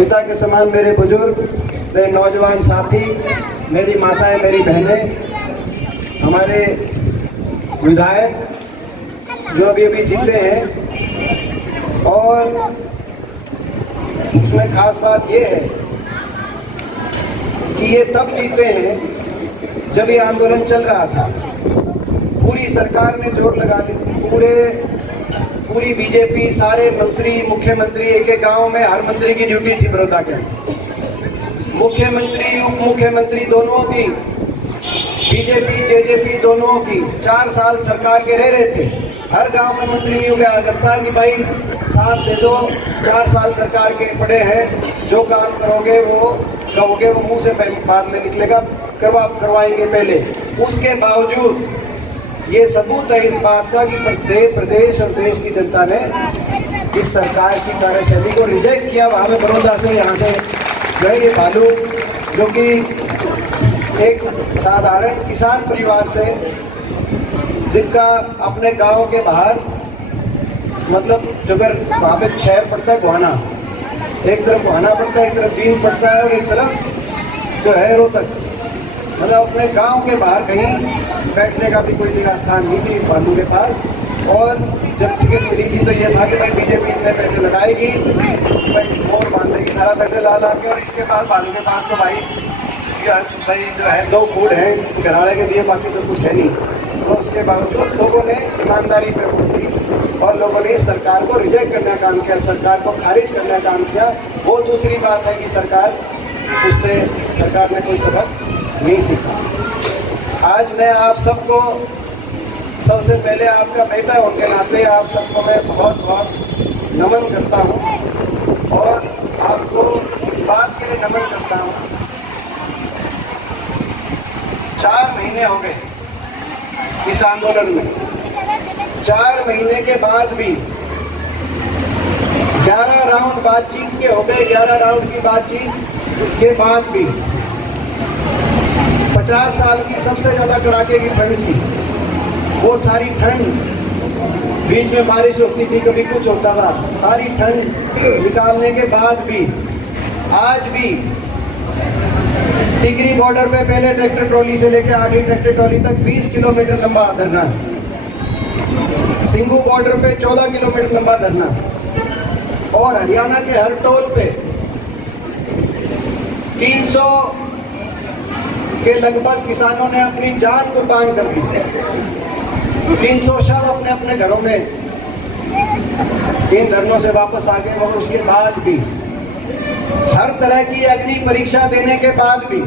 पिता के समान मेरे बुजुर्ग, मेरे नौजवान साथी, मेरी माताएं, मेरी बहनें, हमारे विधायक जो अभी अभी जीते हैं। और उसमें खास बात ये है कि ये तब जीते हैं जब ये आंदोलन चल रहा था। पूरी सरकार ने जोर लगा दी, पूरी बीजेपी, सारे मंत्री, मुख्यमंत्री, एक गांव में हर मंत्री की ड्यूटी थी बड़ौदा के। मुख्यमंत्री, उप मुख्यमंत्री दोनों की, बीजेपी जेजेपी दोनों की 4 साल सरकार के रह रहे थे। हर गांव में मंत्री नहीं हुआ करता कि भाई साथ दे दो, 4 साल सरकार के पड़े हैं, जो काम करोगे वो कहोगे वो मुंह से बाद में निकलेगा, करवाएंगे पहले। उसके बावजूद ये सबूत है इस बात का कि प्रदेश और देश की जनता ने इस सरकार की कार्यशैली को रिजेक्ट किया। वहाँ में बड़ौदा से, यहाँ से गए ये भालू, जो कि एक साधारण किसान परिवार से, जिनका अपने गांव के बाहर, मतलब अगर वहाँ पे शहर पड़ता है गोहाना, एक तरफ गोहाना पड़ता है, एक तरफ जींद पड़ता है और एक तरफ जो है रोहतक, मतलब अपने गांव के बाहर कहीं बैठने का भी कोई जगह स्थान नहीं थी भालू के पास। और जब टिकट मिली थी तो ये था कि भाई बीजेपी इतने पैसे लगाएगी, भाई मोर बांधेगी, सारा पैसे ला के, और इसके बाद भालू के पास तो भाई जो है 2 फूट हैं घराड़े के दिए, बाकी तो कुछ है नहीं। तो उसके बावजूद लोगों ने ईमानदारी पर वोट दी और लोगों ने इस सरकार को रिजेक्ट करने का काम किया, सरकार को खारिज करने का काम किया। वो दूसरी बात है कि सरकार ने कोई सबक नहीं सीखा। आज मैं आप सबको, सबसे पहले आपका बेटा होने के नाते आप सबको मैं बहुत बहुत नमन करता हूँ और आपको इस बात के लिए नमन करता हूँ। 4 महीने हो गए इस आंदोलन में, 4 महीने के बाद भी 11 राउंड बातचीत के हो गए, 11 राउंड की बातचीत के बाद भी 50 साल की सबसे ज़्यादा कड़ाके की ठंड थी। वो सारी ठंड, बीच में बारिश होती थी, कभी कुछ होता था, सारी ठंड निकालने के बाद भी आज भी टिकरी बॉर्डर पे पहले ट्रैक्टर ट्रॉली से लेकर आखिरी ट्रैक्टर ट्रॉली तक 20 किलोमीटर लंबा धरना, सिंघू बॉर्डर पे 14 किलोमीटर लंबा धरना, और हरियाणा के हर टोल पे 300 के लगभग किसानों ने अपनी जान कुर्बान कर दी। 300 शव अपने अपने घरों में इन धरनों से वापस आ गए। और उसके बाद भी हर तरह की अग्नि परीक्षा देने के बाद भी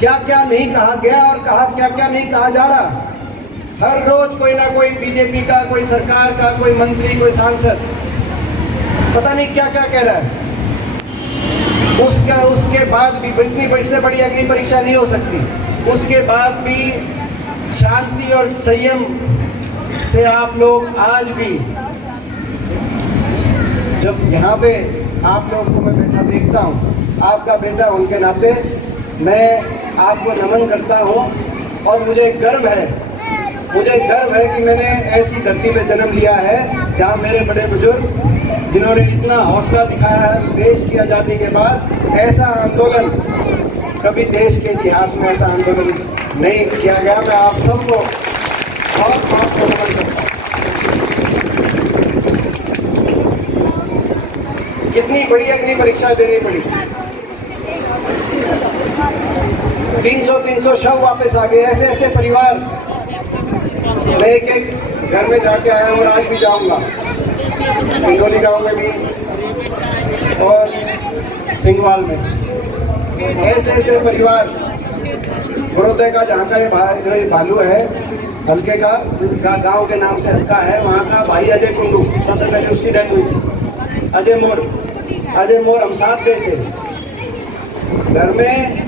क्या क्या नहीं कहा गया और क्या क्या नहीं कहा जा रहा। हर रोज कोई ना कोई बीजेपी का, कोई सरकार का, कोई मंत्री, कोई सांसद पता नहीं क्या क्या कह रहा है। उसके बाद भी इतनी बड़ी से बड़ी अग्नि परीक्षा नहीं हो सकती। उसके बाद भी शांति और संयम से आप लोग आज भी, जब यहाँ पे आप लोगों को मैं बैठा देखता हूँ, आपका बेटा उनके नाते मैं आपको नमन करता हूँ। और मुझे गर्व है कि मैंने ऐसी धरती पे जन्म लिया है जहाँ मेरे बड़े बुजुर्ग, जिन्होंने इतना हौसला दिखाया है देश की आज़ादी के बाद। ऐसा आंदोलन कभी देश के इतिहास में ऐसा आंदोलन नहीं किया गया। मैं आप सबको बहुत बहुत नमन करता हूँ। कितनी बड़ी अग्नि परीक्षा देनी पड़ी, 300 शव वापस आ गए। ऐसे परिवार, मैं एक घर में जाके आया हूँ और आज भी जाऊँगा, इंडोली गांव में भी और सिंगवाल में। ऐसे परिवार, बड़ौदा का जहाँ का ये भालू है, हल्के का गांव के नाम से हल्का है, वहाँ का भाई अजय कुंडू, सबसे पहले उसकी डेथ हुई थी। अजय मोर हम साथ गए थे घर में।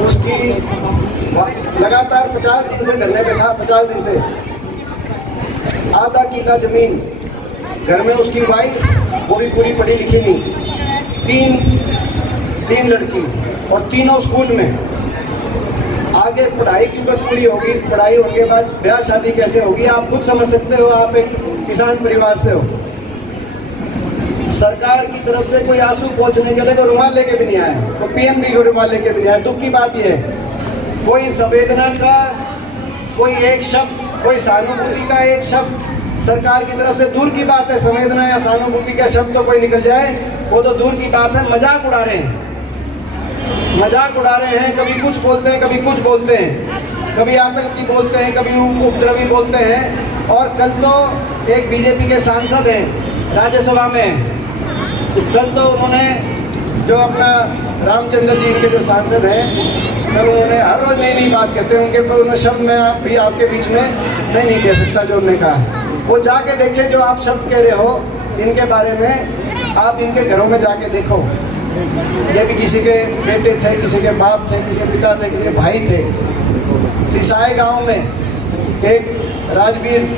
उसकी लगातार 50 दिन से धरने पे था, 50 दिन से। आधा किला जमीन, घर में उसकी वाइफ, वो भी पूरी पढ़ी लिखी नहीं, तीन लड़की, और तीनों स्कूल में। आगे पढ़ाई की तो पूरी होगी, पढ़ाई होने के बाद ब्याह शादी कैसे होगी आप खुद समझ सकते हो, आप एक किसान परिवार से हो। सरकार की तरफ से कोई आंसू पहुंचने के लिए कोई रुमाल लेके भी नहीं आया, तो पीएम भी कोई रुमाल लेके भी नहीं आया। दुख की बात यह है, कोई संवेदना का कोई एक शब्द, कोई सहानुभूति का एक शब्द सरकार की तरफ से दूर की बात है। संवेदना या सहानुभूति का शब्द तो कोई निकल जाए वो तो दूर की बात है। मजाक उड़ा रहे हैं, मजाक उड़ा रहे हैं। कभी कुछ बोलते हैं, कभी कुछ बोलते हैं, कभी आतंकी बोलते हैं, कभी उपद्रवी बोलते हैं। और कल तो एक बीजेपी के सांसद हैं राज्यसभा में, कल तो उन्होंने जो अपना रामचंद्र जी के जो सांसद हैं, कल उन्होंने हर रोज नई नई बात कहते हैं उनके, पर उन्होंने शब्द में भी आपके बीच में मैं नहीं कह सकता जो उन्होंने कहा। वो जाके देखें जो आप शब्द कह रहे हो इनके बारे में, आप इनके घरों में जाके देखो। ये भी किसी के बेटे थे, किसी के बाप थे, किसी के पिता थे, किसी के भाई थे। सिसाई गांव में एक राजवीर,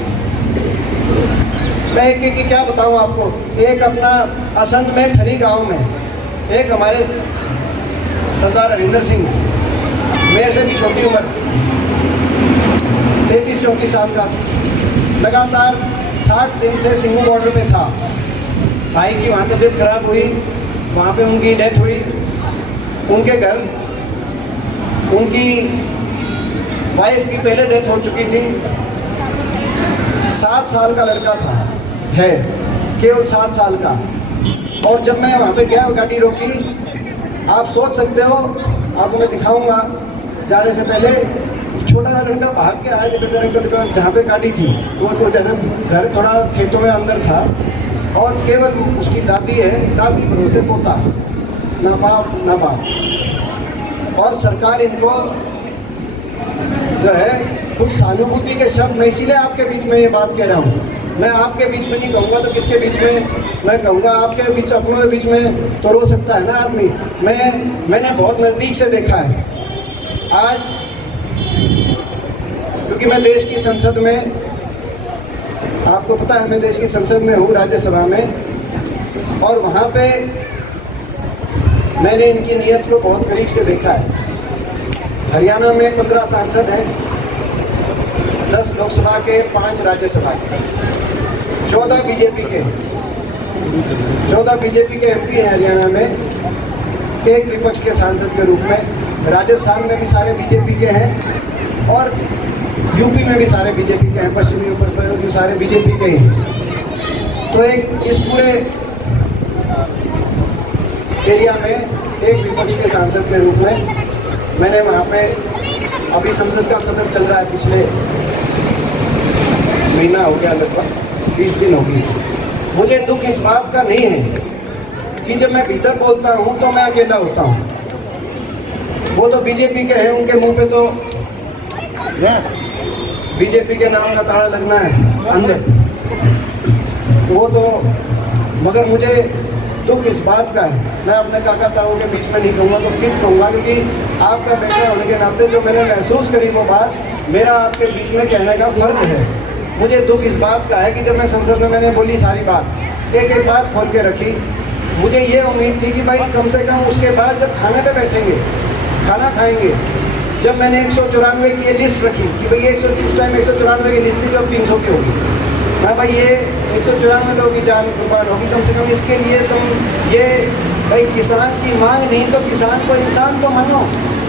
मैं एक की क्या बताऊं आपको, एक अपना असंध में ठरी गांव में एक हमारे सरदार हरिंदर सिंह, मेरे से भी छोटी उम्र, 33-34 साल का, लगातार 60 दिन से सिंगू बॉर्डर पे था। भाई की वहाँ तबीयत खराब हुई, वहाँ पे उनकी डेथ हुई। उनके घर उनकी वाइफ की पहले डेथ हो चुकी थी। 7 साल का लड़का था, है केवल 7 साल का। और जब मैं वहाँ पे गया, गाड़ी रोकी, आप सोच सकते हो, आपको मैं दिखाऊंगा जाने से पहले, छोटा सा लड़का भाग के आया जहाँ पे गाड़ी थी, वो तो जैसे घर थोड़ा खेतों में अंदर था, और केवल उसकी दादी है, दादी भरोसे पोता, ना बाप ना बाप। और सरकार इनको जो है कुछ सहानुभूति के शब्द, मैं इसीलिए आपके बीच में ये बात कह रहा हूँ। मैं आपके बीच में नहीं कहूँगा तो किसके बीच में मैं कहूँगा? आपके बीच, अपनों के बीच में तो रो सकता है ना आदमी। मैंने बहुत नज़दीक से देखा है आज, क्योंकि मैं देश की संसद में, आपको पता है मैं देश की संसद में हूँ, राज्यसभा में, और वहाँ पे मैंने इनकी नीयत को बहुत करीब से देखा है। हरियाणा में 15 सांसद हैं, 10 लोकसभा के, 5 राज्यसभा के, 14 बीजेपी के एमपी हैं हरियाणा में, एक विपक्ष के सांसद के रूप में। राजस्थान में भी सारे बीजेपी के हैं और यूपी में भी सारे बीजेपी के हैं, पश्चिमी ऊपर भी सारे बीजेपी के हैं। तो एक इस पूरे एरिया में एक विपक्ष के सांसद के रूप में मैंने वहाँ पे, अभी संसद का सत्र चल रहा है, पिछले महीना हो गया, लगभग 20 दिन हो गई। मुझे दुख इस बात का नहीं है कि जब मैं भीतर बोलता हूँ तो मैं अकेला होता हूँ। वो तो बीजेपी के हैं, उनके मुंह पे तो बीजेपी के नाम का ताला लगना है अंदर, वो तो, मगर मुझे दुख इस बात का है, मैं अपने काका ताऊ के बीच में नहीं कहूँगा तो कित कहूँगा, क्योंकि आपका बेटा होने के नाते जो मैंने महसूस करी वो बात मेरा आपके बीच में कहने का फर्ज है। मुझे दुख इस बात का है कि जब मैं संसद में मैंने बोली सारी बात, एक एक बात खोल के रखी, मुझे ये उम्मीद थी कि भाई कम से कम उसके बाद जब खाने पे बैठेंगे, खाना खाएंगे, जब मैंने 194 की ये लिस्ट रखी कि भाई ये उस टाइम 194 की लिस्ट थी जो अब 300 की होगी, मैं भाई ये 194 लोगों की जान कुर्बान होगी, कम से कम इसके लिए तुम ये भाई किसान की मांग नहीं तो किसान को इंसान तो मानो,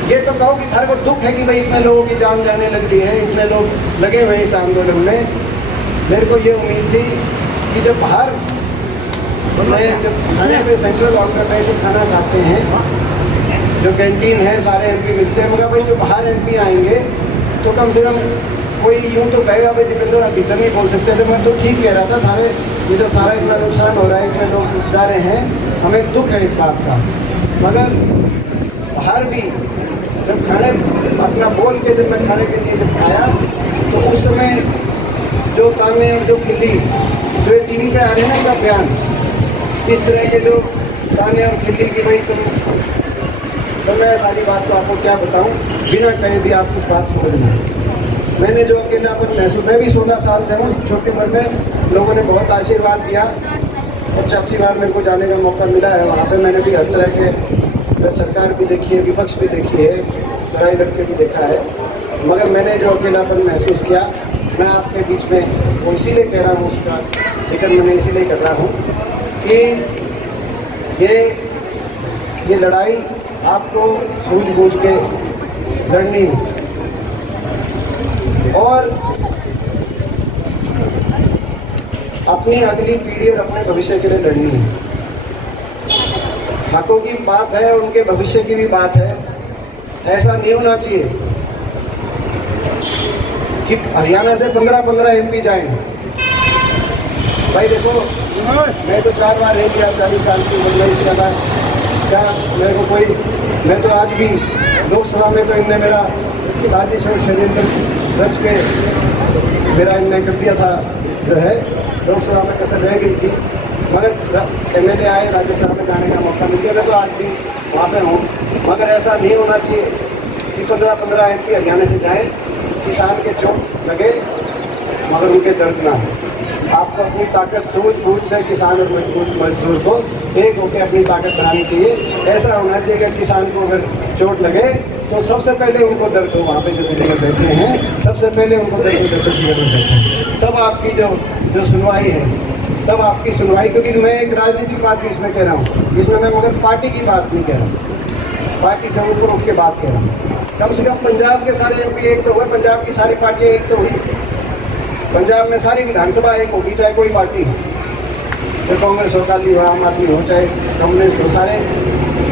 ये तो कहो कि थारे को दुख है कि भाई इतने लोगों की जान जाने लग रही है, इतने लोग लगे हुए इस आंदोलन में। मेरे को ये उम्मीद थी कि जब बाहर मैं जब खाने पे सेंट्रल गवर्नमेंट में जो खाना खाते हैं, जो कैंटीन है, सारे एमपी मिलते हैं, मगर भाई जो बाहर एमपी आएंगे तो कम से कम कोई यूँ तो कहेगा भाई दीपेंद्र आप भीतर नहीं बोल सकते थे। मैं तो ठीक कह रहा था, थारे ये जो सारा इतना नुकसान हो रहा है, इतने लोग जा रहे हैं, हमें दुख है इस बात का। मगर बाहर भी जब खाने अपना बोल के जब मैं खाने के लिए जब खाया तो उस समय जो ताने और जो खिल्ली जो टीवी पे आ रहे हैं ना, इनका बयान, इस तरह के जो ताने और खिल्ली की भाई तो मैं सारी बात को आपको क्या बताऊं, बिना कहे भी आपको बात समझना। मैंने जो अकेलापन महसूस, मैं भी 16 साल से हूँ, छोटी उम्र में लोगों ने बहुत आशीर्वाद दिया और चौथी बार मेरे को जाने का मौका मिला है। वहाँ पे मैंने भी हर तरह के सरकार भी देखी है, विपक्ष भी देखी है, लड़ाई लड़के भी देखा है, मगर मैंने जो अकेलापन महसूस किया मैं आपके बीच में वो इसीलिए कह रहा हूँ, उसका जिक्र मैंने इसीलिए कर रहा हूँ कि ये लड़ाई आपको सूझबूझ के लड़नी है और अपनी अगली पीढ़ी और अपने भविष्य के लिए लड़नी है। हकों की बात है, उनके भविष्य की भी बात है। ऐसा नहीं होना चाहिए कि हरियाणा से 15-15 MP जाएं। भाई देखो, मैं तो 4 बार रह गया 40 साल की उम्र में, इसके बाद क्या मेरे को कोई, मैं तो आज भी लोकसभा में तो इनने मेरा साजिश और षड्यंत्र रच के मेरा इनने कर दिया था, जो है लोकसभा में कसर रह गई थी, मगर MLA आए, राज्यसभा में जाने का मौका मिल गया। मैं तो आज भी वहाँ पे हूँ, मगर ऐसा नहीं होना चाहिए कि 15-15 MP हरियाणा से जाएँ, किसान के चोट लगे मगर उनके दर्द ना हो। आपको अपनी ताकत सूझबूझ से किसान और मजदूर को एक होकर अपनी ताकत बनानी चाहिए। ऐसा होना चाहिए कि किसान को अगर चोट लगे तो सबसे पहले उनको दर्द हो, वहाँ पे जो दिल्ली में बैठे हैं सबसे पहले उनको दर्द हो, छत्तीसगढ़ में बैठे हैं, तब आपकी जो सुनवाई है, तब आपकी सुनवाई। क्योंकि मैं एक राजनीतिक बात भी इसमें कह रहा हूँ, इसमें मैं मगर पार्टी की बात नहीं कह रहा हूँ, पार्टी से ऊपर उठ के बात कह रहा हूँ। कम से कम पंजाब के सारे MP एक तो हुए, पंजाब की सारी पार्टियाँ एक तो हुई, पंजाब में सारी विधानसभा एक होगी, चाहे कोई पार्टी हो, चाहे कांग्रेस हो, अकाली हो, आम आदमी हो, चाहे कम्युनिस्ट हो, सारे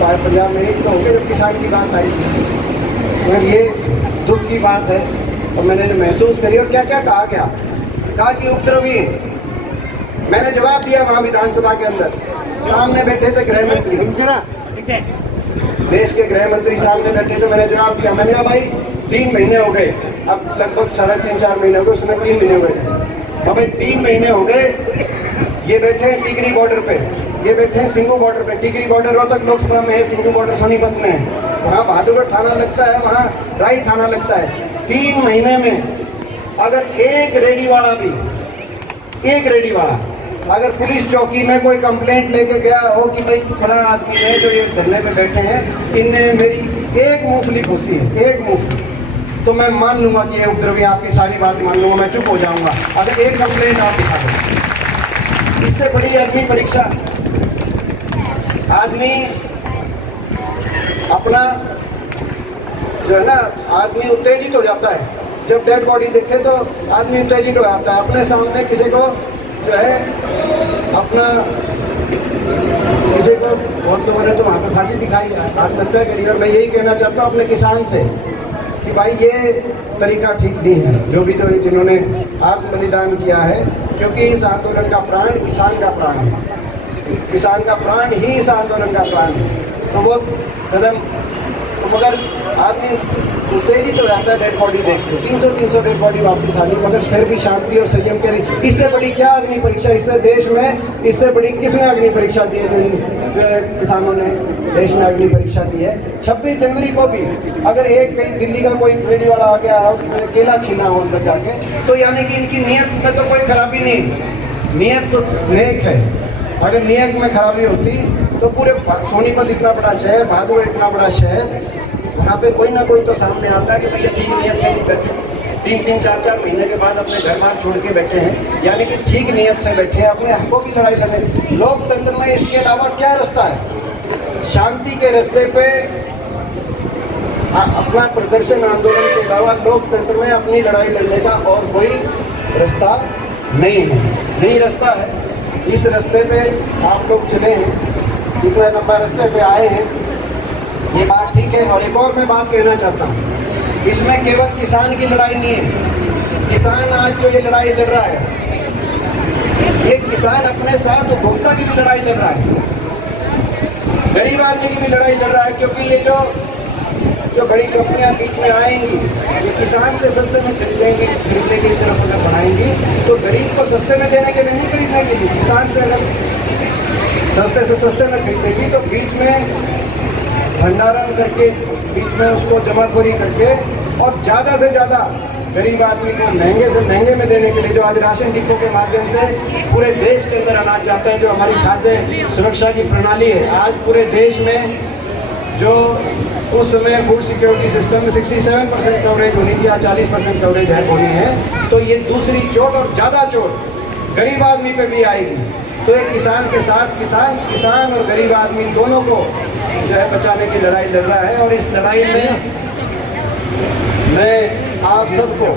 पंजाब में एक तो हो गए जब किसान की बात आई। मगर ये दुख की बात है और मैंने जो महसूस करी और क्या क्या कहा गया, कहा कि उपद्रवी है। मैंने जवाब दिया वहाँ विधानसभा के अंदर, सामने बैठे थे गृह मंत्री, देश के गृह मंत्री सामने बैठे, तो मैंने जवाब दिया। मैंने कहा भाई 3 महीने हो गए, अब लगभग 3.5-4 महीने हो गए, उसमें 3 महीने हो गए। अब भाई 3 महीने हो गए, ये बैठे हैं टिकरी बॉर्डर पे, ये बैठे हैं सिंगू बॉर्डर पे। टिकरी बॉर्डर रोहतक लोकसभा में है, सिंगू बॉर्डर सोनीपत में है, वहाँ बहादुरगढ़ थाना लगता है, वहाँ राई थाना लगता है। 3 महीने में अगर एक रेडी वाला अगर पुलिस चौकी में कोई कंप्लेंट लेके गया हो कि भाई फला आदमी ने जो ये धरने पे बैठे हैं, इनने मेरी एक मूंगफली घुसी है, एक मूंगफली, तो मैं मान लूंगा कि ये उपद्रवी, आपकी सारी बात मान लूंगा, मैं चुप हो जाऊंगा अगर एक कंप्लेंट आप दिखा दो। इससे बड़ी अग्नि परीक्षा, आदमी अपना जो है ना, आदमी उत्तेजित हो जाता है जब डेड बॉडी देखे, तो आदमी उत्तेजित हो जाता है। अपने सामने किसी को जो है अपना किसी को बहुत लोगों ने तो वहाँ पर फांसी दिखाई, आत्महत्या करी। और मैं यही कहना चाहता हूँ अपने किसान से कि भाई ये तरीका ठीक नहीं है, जो भी तो जिन्होंने आत्म बलिदान किया है, क्योंकि इस आंदोलन का प्राण किसान का प्राण है, किसान का प्राण ही इस आंदोलन का प्राण है। तो वो कदम तो मगर आदमी उत्तेजित हो जाता है डेड बॉडी देख के, 300 डेड बॉडी वापस आ गई, मगर फिर भी शांति और संयम के रही। इससे बड़ी क्या अग्नि परीक्षा, इससे देश में इससे बड़ी किसने अग्नि परीक्षा दी है? जो किसानों ने देश में अग्नि परीक्षा दी है। 26 जनवरी को भी अगर एक कहीं दिल्ली का कोई रेडी वाला आ गया और केला छीना हो उधर जाके, तो यानी कि इनकी नीयत में तो कोई खराबी नहीं, नीयत तो नेक है। अगर नीयत में खराबी होती तो पूरे सोनीपत इतना बड़ा शहर, बहादुरगढ़ इतना बड़ा शहर, वहाँ पे कोई ना कोई तो सामने आता है कि भैया ठीक नीयत से नहीं बैठे, 3-3, 4-4 महीने के बाद अपने घर बार छोड़ के बैठे हैं, यानी कि ठीक नीयत से बैठे हैं, अपने हकों की लड़ाई लड़ने। लोकतंत्र में इसके अलावा क्या रास्ता है? शांति के रास्ते पे अपना प्रदर्शन, आंदोलन के अलावा लोकतंत्र में अपनी लड़ाई लड़ने का और कोई रास्ता नहीं है, यही रास्ता है। इस रास्ते पे आप लोग चले हैं, इतना लंबा रास्ते पे आए हैं, ये बात ठीक है। और एक और मैं बात कहना चाहता हूँ, इसमें केवल किसान की लड़ाई नहीं है। किसान आज जो ये लड़ाई लड़ रहा है, ये किसान अपने साथ उपभोक्ता की भी लड़ाई लड़ रहा है, गरीब आदमी की भी लड़ाई लड़ रहा है। क्योंकि ये जो बड़ी कंपनियां बीच में आएंगी, ये किसान से सस्ते में खरीदेंगी, खरीदने की तरफ अगर बढ़ाएंगी, तो गरीब को सस्ते में देने के लिए नहीं खरीदने के लिए, किसान से अगर सस्ते से सस्ते में खरीदेगी तो बीच में भंडारण करके, बीच में उसको जमाखोरी करके और ज़्यादा से ज़्यादा गरीब आदमी को महंगे से महंगे में देने के लिए, जो आज राशन डिपो के माध्यम से पूरे देश के अंदर अनाज जाता है, जो हमारी खाद्य सुरक्षा की प्रणाली है, आज पूरे देश में जो उस समय फूड सिक्योरिटी सिस्टम में 67% कवरेज होनी थी, आज 40% कवरेज होनी है। तो ये दूसरी चोट और ज़्यादा चोट गरीब आदमी पे भी आएगी। तो एक किसान के साथ किसान और गरीब आदमी दोनों को जो है बचाने की लड़ाई लड़ रहा है। और इस लड़ाई में मैं आप सबको,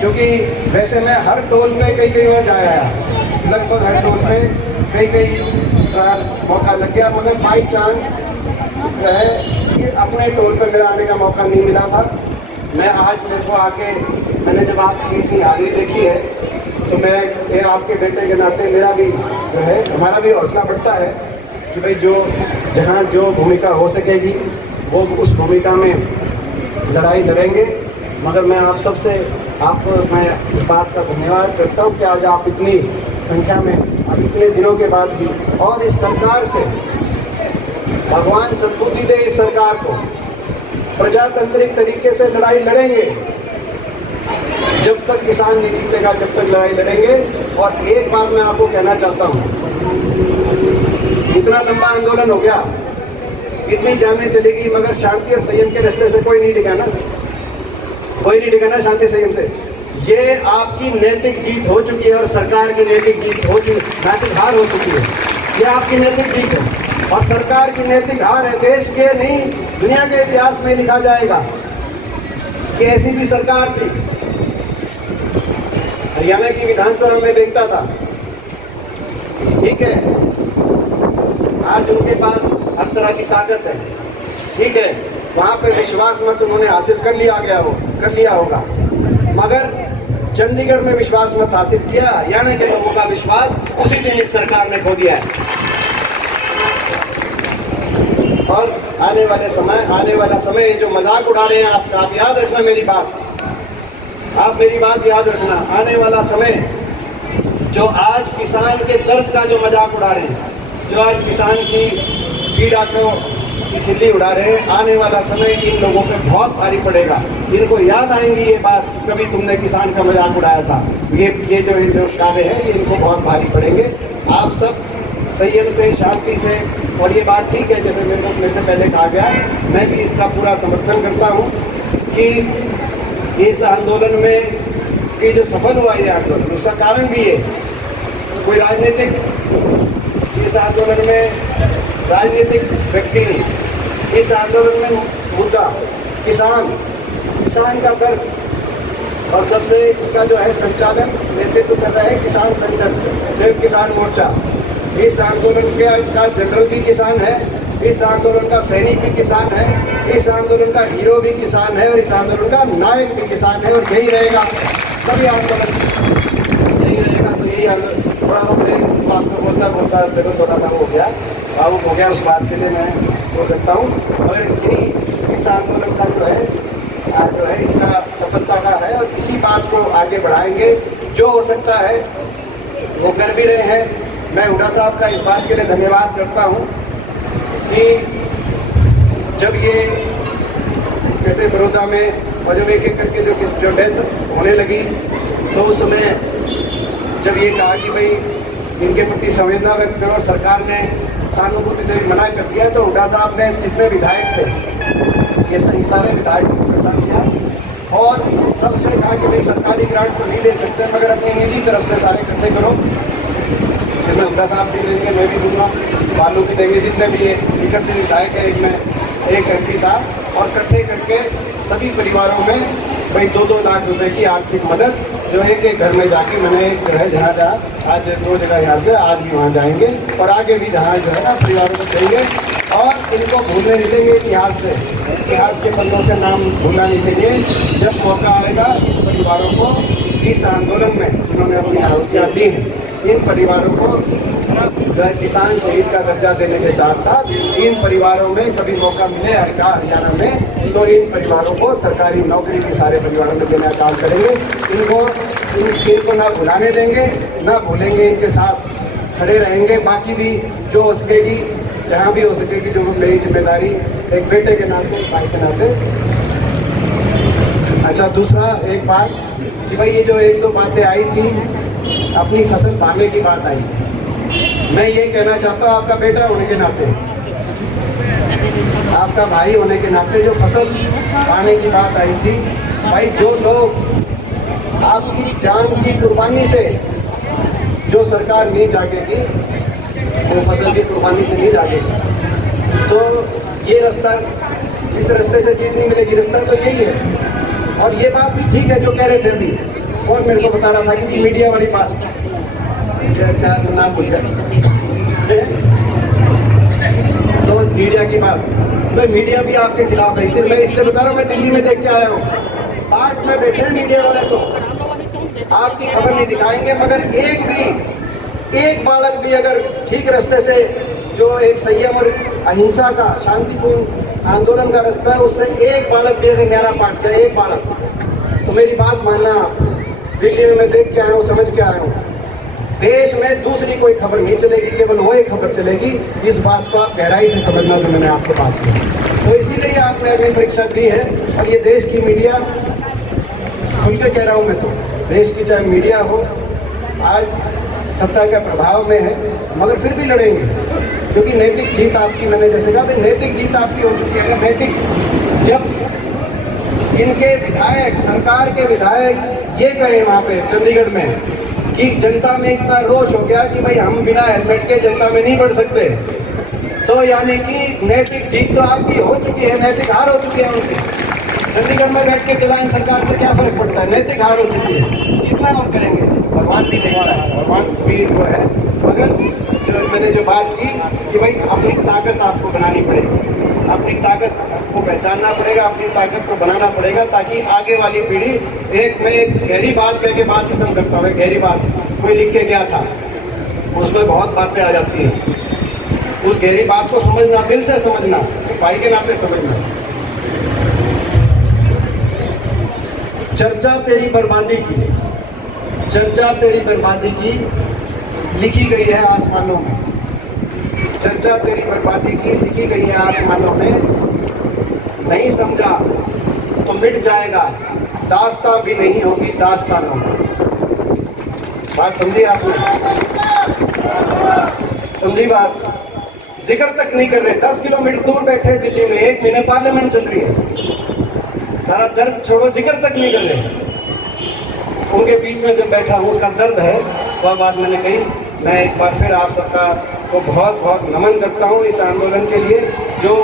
क्योंकि वैसे मैं हर टोल पे कई बार जाया आया, लगभग हर टोल पे कई मौका लग गया, मगर बाई चांस जो है ये अपने टोल पे मेरा आने का मौका नहीं मिला था। मैं आज मेरे को आके मैंने जब आपकी इतनी हाजिरी देखी है तो मैं आपके बेटे के नाते मेरा भी जो है, हमारा भी हौसला बढ़ता है कि भाई जो जहाँ जो भूमिका हो सकेगी वो उस भूमिका में लड़ाई लड़ेंगे। मगर मैं आप सबसे मैं इस बात का धन्यवाद करता हूँ कि आज आप इतनी संख्या में अब इतने दिनों के बाद भी और इस सरकार से भगवान सद्बुद्धि दे इस सरकार को, प्रजातांत्रिक तरीके से लड़ाई लड़ेंगे। जब तक किसान नहीं जीतेगा जब तक लड़ाई लड़ेंगे। और एक बात मैं आपको कहना चाहता हूँ, इतना लंबा आंदोलन हो गया, इतनी जानें चलेगी, मगर शांति और संयम के रास्ते से कोई नहीं टिका ना, कोई नहीं टिका ना शांति संयम से। ये आपकी नैतिक जीत हो चुकी है और सरकार की नैतिक जीत हो चुकी, नैतिक हार हो चुकी है। ये आपकी नैतिक जीत है और सरकार की नैतिक हार है। देश के नहीं दुनिया के इतिहास में लिखा जाएगा कि ऐसी भी सरकार थी। हरियाणा की विधानसभा में देखता था, ठीक है, आज उनके पास हर तरह की ताकत है, ठीक है, वहाँ पे विश्वास मत उन्होंने हासिल कर लिया होगा, मगर चंडीगढ़ में विश्वास मत हासिल किया, हरियाणा के लोगों का विश्वास उसी दिन इस सरकार ने खो दिया है। और आने वाला समय जो मजाक उड़ा रहे हैं आपका, आप याद रखना मेरी बात, आप मेरी बात याद रखना। आने वाला समय जो आज किसान के दर्द का जो मजाक उड़ा रहे हैं, जो आज किसान की पीड़ा को की खिल्ली उड़ा रहे हैं, आने वाला समय इन लोगों पे बहुत भारी पड़ेगा। इनको याद आएंगी ये बात कि कभी तुमने किसान का मजाक उड़ाया था। ये जो कार्य है ये इनको बहुत भारी पड़ेंगे। आप सब संयम से, शांति से, और ये बात ठीक है जैसे मेरे से पहले कहा गया, मैं भी इसका पूरा समर्थन करता हूँ कि इस आंदोलन में कि जो सफल हुआ ये आंदोलन, उसका कारण भी है कोई राजनीतिक, इस आंदोलन में राजनीतिक व्यक्ति नहीं, इस आंदोलन में मुद्दा किसान का दर्द, और सबसे इसका जो है संचालन नेतृत्व कर रहा है किसान संगठन, संयुक्त किसान मोर्चा। इस आंदोलन का जनरल भी किसान है, इस आंदोलन का सैनिक भी किसान है, इस आंदोलन का हीरो भी किसान है और इस आंदोलन का नायक भी किसान है, और यही रहेगा सभी आंदोलन, यही रहेगा। तो यही आंदोलन थोड़ा आपको बोलता देखो थोड़ा सा हो गया, भावुक हो गया, उस बात के लिए मैं वो करता हूँ। और इस आंदोलन का जो है इसका सफलता का है, और इसी बात को आगे बढ़ाएंगे। जो हो सकता है वो कर भी रहे हैं। मैं हुड्डा साहब का इस बात के लिए धन्यवाद करता हूँ कि जब ये जैसे बड़ौदा में और जब एक करके जो डेथ होने लगी, तो उस समय जब ये कहा कि भाई इनके प्रति संवेदना व्यक्त करो, सरकार ने सहानुभूति से भी मना कर दिया, तो हुड्डा साहब ने जितने विधायक थे ये सारे विधायकों को इकट्ठा किया और सबसे कहा कि भाई सरकारी ग्रांट तो नहीं दे सकते, मगर अपनी निजी तरफ से सारे इकट्ठे करो, जिसमें हुड्डा साहब भी देंगे, मैं भी दूंगा, बालू भी देंगे, जितने भी ये 31 विधायक है, इसमें एक एमपी था, और इकट्ठे करके सभी परिवारों में भाई 2-2 लाख रुपए की आर्थिक मदद जो एक घर में जाके मैंने जो है जहाँ आज 2 जगह याद है, आज भी वहाँ जाएंगे और आगे भी जहाँ जो है ना परिवारों को देंगे, और इनको भूलने नहीं देंगे इतिहास से, इतिहास के पन्नों से नाम भूलना नहीं देंगे। जब मौका आएगा इन परिवारों को इस आंदोलन में जिन्होंने अपनी आहुतियाँ दी हैं, इन परिवारों को किसान शहीद का दर्जा देने के साथ साथ इन परिवारों में कभी मौका मिले हरियाणा में, तो इन परिवारों को सरकारी नौकरी भी सारे परिवारों में देने का काम करेंगे। इनको ना भुलाने देंगे, ना भूलेंगे, इनके साथ खड़े रहेंगे। बाकी भी जो हो सकेगी, जहाँ भी हो सकेगी, जो मेरी जिम्मेदारी एक बेटे के नाते, एक भाई के नाते। अच्छा, दूसरा एक बात कि भाई ये जो 1-2 बातें आई थी, अपनी फसल पाने की बात आई थी, मैं ये कहना चाहता हूँ आपका बेटा होने के नाते, आपका भाई होने के नाते जो फसल पाने की बात आई थी, भाई जो लोग आपकी जान की कुर्बानी से जो सरकार नहीं जागेगी, वो फसल की कुर्बानी से नहीं जागेगी। तो ये रास्ता, इस रास्ते से जीत नहीं मिलेगी, रास्ता तो यही है। और ये बात भी ठीक है जो कह रहे थे अभी, और मेरे को बता रहा था कि मीडिया वाली बात, क्या नाम भूल गया, तो मीडिया की बात, भाई मीडिया भी आपके खिलाफ है। इसीलिए मैं इसलिए बता रहा हूँ, मैं दिल्ली में देख के आया हूँ, पार्ट में बैठे मीडिया वाले तो आपकी खबर नहीं दिखाएंगे, मगर एक बालक भी अगर ठीक रास्ते से, जो एक संयम और अहिंसा का शांतिपूर्ण आंदोलन का रास्ता है, उससे एक बालक भी अगर न्यारा पाट गया, एक बालक, तो मेरी बात मानना आप। दिल्ली में मैं देख के आया हूँ, समझ के आया हूँ, देश में दूसरी कोई खबर नहीं चलेगी, केवल वही खबर चलेगी। इस बात को आप गहराई से समझना, जो मैंने आपसे बात की। तो इसीलिए आपने अग्नि परीक्षा दी है। और ये देश की मीडिया, खुल के कह रहा हूँ मैं, तो देश की चाहे मीडिया हो, आज सत्ता के प्रभाव में है, मगर फिर भी लड़ेंगे, क्योंकि नैतिक जीत आपकी, मैंने जैसे कहा भाई नैतिक जीत आपकी हो चुकी है। नैतिक, जब इनके विधायक, सरकार के विधायक ये कहे वहाँ पे चंडीगढ़ में कि जनता में इतना रोष हो गया कि भाई हम बिना हेलमेट के जनता में नहीं बढ़ सकते, तो यानी कि नैतिक जीत तो आपकी हो चुकी है, नैतिक हार हो चुकी है उनकी। चंडीगढ़ में बैठ के चलाएं सरकार से क्या फर्क पड़ता है, नैतिक हार हो चुकी है। कितना और करेंगे, भगवान भी देखता है, भगवान भी वो है। मगर जो मैंने जो बात की कि भाई अपनी ताकत आपको बनानी पड़ेगी, अपनी ताकत को पहचानना पड़ेगा, अपनी ताकत को बनाना पड़ेगा, ताकि आगे वाली पीढ़ी, मैं एक गहरी बात कह के बात खत्म करता हूँ। गहरी बात कोई लिख के गया था, उसमें बहुत बातें आ जाती हैं, उस गहरी बात को समझना, दिल से समझना, भाई के नाते समझना। चर्चा तेरी बर्बादी की, चर्चा तेरी बर्बादी की लिखी गई है आसमानों में, चर्चा तेरी बर्बादी की लिखी गई है आसमानों में। नहीं समझा तो मिट जाएगा, दास्तां भी नहीं होगी दास्तानों में। बात समझी आपने, समझी बात? जिक्र तक नहीं कर रहे, 10 किलोमीटर दूर बैठे दिल्ली में, 1 महीने पार्लियामेंट चल रही है, सारा दर्द छोड़ो, जिक्र तक नहीं कर रहे। उनके बीच में जब बैठा हूँ, उसका दर्द है, वह बात मैंने कही। मैं एक बार फिर आप सबका को बहुत बहुत नमन करता हूँ इस आंदोलन के लिए। जो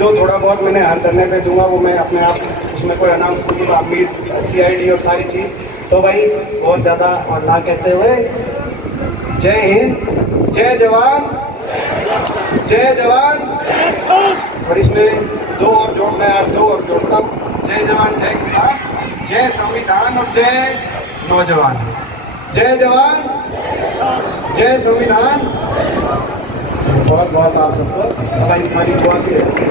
थोड़ा बहुत मैंने हर धरने पे दूंगा, वो मैं अपने आप, उसमें कोई अनाउंस दूंगा, अमीर CID और सारी चीज़। तो भाई बहुत ज़्यादा और ना कहते हुए, जय हिंद, जय जवान, जय जवान। और इसमें दो और जोड़ता हूँ, जय जवान, जय किसान, जय संविधान और जय नौजवान। जय जवान, जय संविधान। बहुत बहुत आप सबको हमारी दुआ की है।